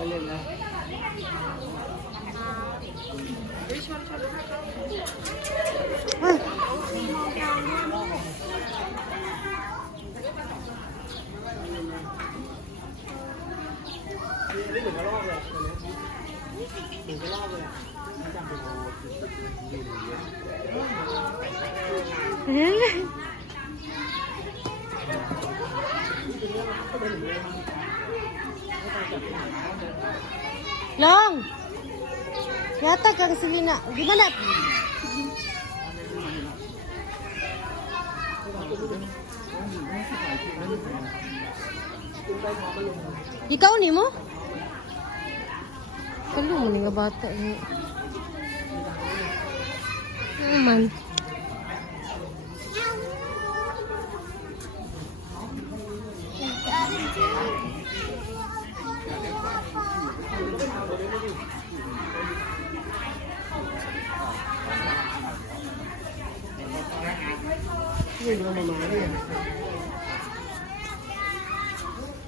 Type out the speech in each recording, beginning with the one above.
Alin na? Long! Yata kang silina. Gimana? Ikaw ni mo? Kalo mo nga bata eh. Naman.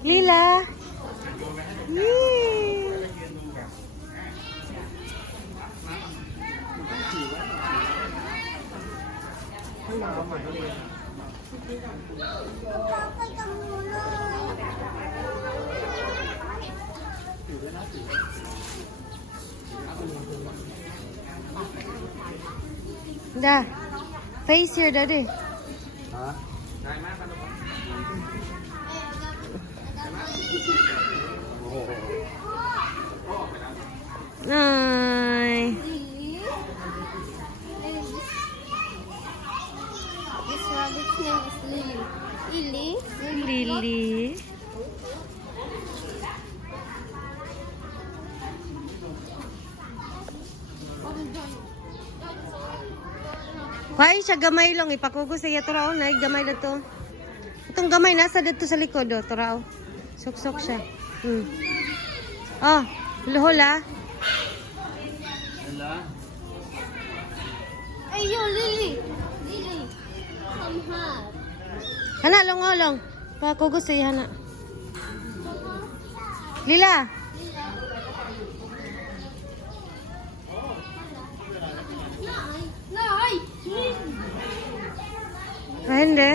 Lila. Dah. Face here daddy. Ha? Ay. This rabbit's name is Lily. Lily? Lily. Why siya gamay lang ipakugo sa iya turao na gamay na to. Itong gamay nasa dito sa likod do turao. Sok-sok siya. Oh, hula. Wala. Hey, yo, Lily! Lily! Come here. Hana long. Pakugo sa iya hana. Lila. Nay! Ah, hindi.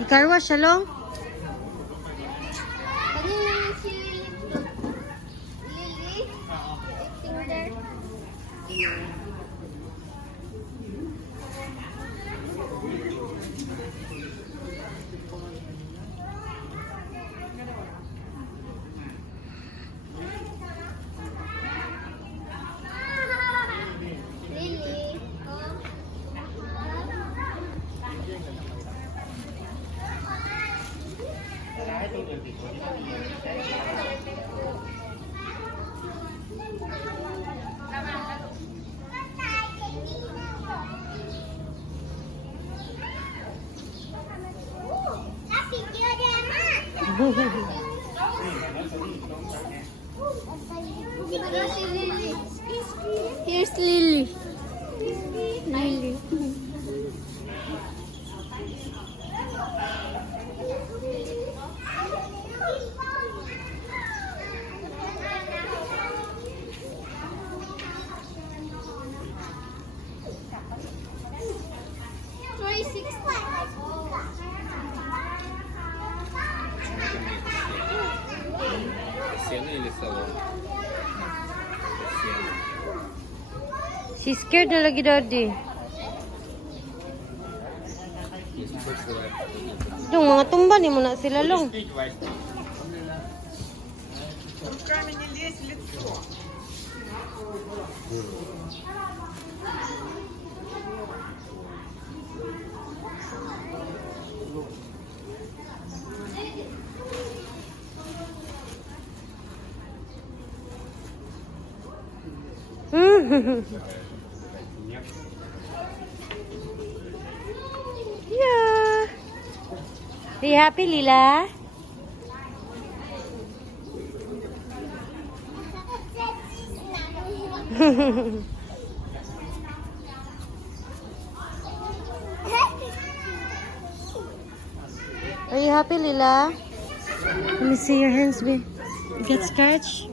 Ikarwa siya long. Kanina na si Lily? Acting there? Lily? Here's Lily. Lily. Sino ili salon? She's scared na lagi daddy. Yung mga tumba ni mo na sila long. Yeah. Are you happy, Lila? Are you happy, Lila? Let me see your hands, babe. You get scratch?